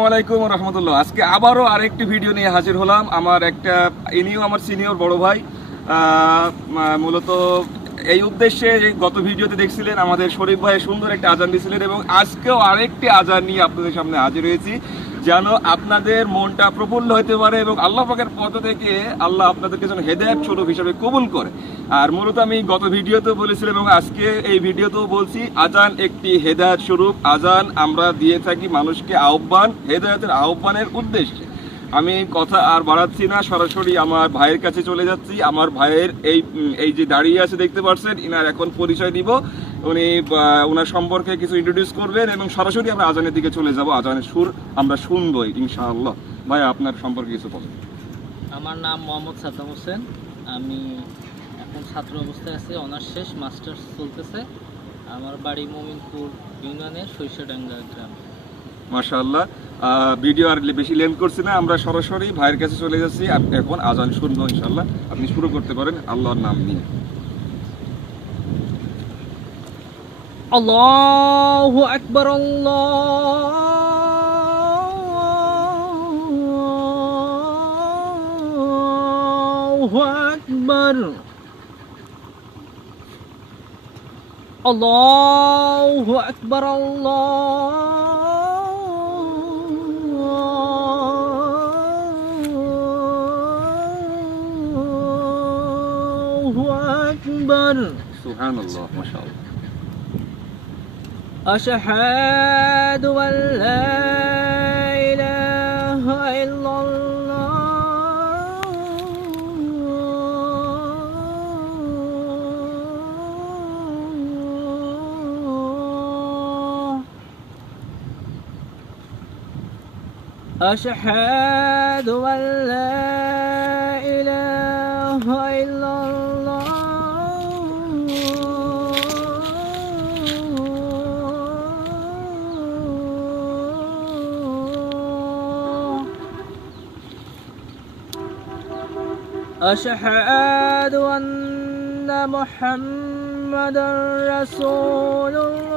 আসসালামাইকুম রহমতুল্লাহ। আজকে আবারও আরেকটি ভিডিও নিয়ে হাজির হলাম। আমার একটা, ইনিও আমার সিনিয়র বড় ভাই। মূলত এই উদ্দেশ্যে যে গত ভিডিওতে দেখছিলেন, আমাদের শরীফ ভাই সুন্দর একটা আজান দিয়েছিলেন এবং আজকেও আরেকটি আজান নিয়ে আপনাদের সামনে হাজির হয়েছি। যেন আপনাদের মনটা প্রফুল্ল হতে পারে এবং আল্লাহ পাকের পথ থেকে আল্লাহ আপনাদেরকে যেন হেদায়ত স্বরূপ হিসাবে কবুল করে। আর মূলত আমি গত ভিডিওতেও বলেছিলাম এবং আজকে এই ভিডিওতেও বলছি, আজান একটি হেদায়ত স্বরূপ। আজান আমরা দিয়ে থাকি মানুষকে আহ্বান, হেদায়তের আহ্বানের উদ্দেশ্যে। আমি কথা আর বাড়াচ্ছি না, সরাসরি আমার ভাইয়ের কাছে চলে যাচ্ছি। আমার ভাইয়ের এই এই যে দাঁড়িয়ে আছে দেখতে পাচ্ছেন, ইনার এখন পরিচয় দিব। উনি ওনার সম্পর্কে কিছু ইন্ট্রোডিউস করবেন এবং সরাসরি আমরা আজানের দিকে চলে যাব। আজানের সুর আমরা শুনবই, ইনশাআল্লাহ। ভাই আপনার সম্পর্কে কিছু বলুন। আমার নাম মোহাম্মদ সাদ্দাম হোসেন। আমি এখন ছাত্র অবস্থায় আছি, অনার্স শেষ, মাস্টার্স চলতেছে। আমার বাড়ি মোমিনপুর ইউনিয়নের সৈশডাঙ্গা গ্রাম। মাশাআল্লাহ। আহ, ভিডিও আর বেশি লেন্থ করছি না আমরা সরাসরি ভাইয়ের কাছে চলে যাচ্ছি। এখন আজান শুনব ইনশাআল্লাহ। আপনি শুরু করতে পারেন আল্লাহর নাম নিয়ে। আল্লাহু আকবার আল্লাহু আকবার। أكبر. سبحان الله ما شاء الله. أشهد أن لا إله إلا الله. أشهد أن لا إله إلا الله أشهد أن محمدا رسول الله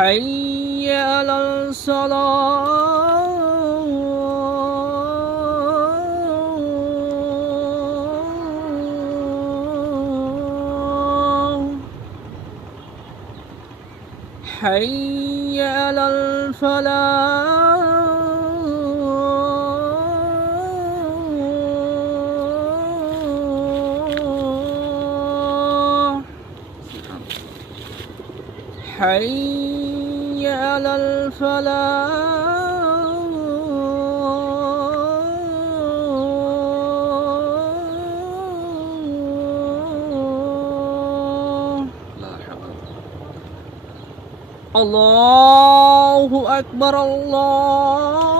حي على الصلاة. حي على الفلاح. حي على الفلاح. الله أكبر الله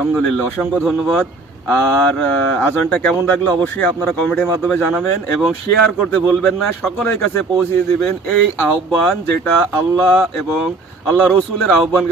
আলহামদুলিল্লাহ অসংখ্য ধন্যবাদ। আর আজানটা কেমন লাগল অবশ্যই আপনারা কমেন্টের মাধ্যমে জানাবেন এবং শেয়ার করতে বলবেন না। সকলের কাছে পৌঁছিয়ে দিবেন এই আহ্বান যেটা আল্লাহ এবং আল্লাহ রসুলের আহ্বান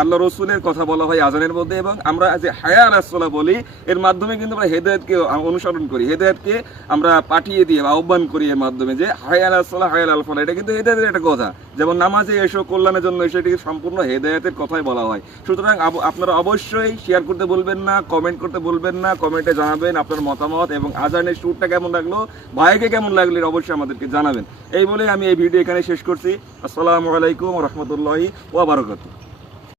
আল্লাহ রসুলের কথা বলা হয় আজানের মধ্যে এবং আমরা যে হায়া রাসোলা বলি, এর মাধ্যমে কিন্তু আমরা হেদায়তকে অনুসরণ করি। হেদায়তকে আমরা পাঠিয়ে দিয়ে আহ্বান করি এর মাধ্যমে যে হায়া রাসোলা হায়াল আলফলা, এটা কিন্তু হেদায়তের একটা কথা। যেমন নামাজে এসো, কল্যাণের জন্য এসে, এটিকে সম্পূর্ণ হেদায়তের কথাই বলা হয়। সুতরাং আপনারা অবশ্যই শেয়ার করতে বলবেন না কমেন্ট করতে বলবেন ভুলবেন না কমেন্টে জানাবেন আপনার মতামত এবং আজানের শ্যুটটা কেমন লাগল, ভাইকে কেমন লাগল অবশ্যই আমাদেরকে জানাবেন। এই বলে আমি এই ভিডিও এখানে শেষ করছি। আসসালামু আলাইকুম রহমতুল্লাহি ওয়া বারাকাতুহু।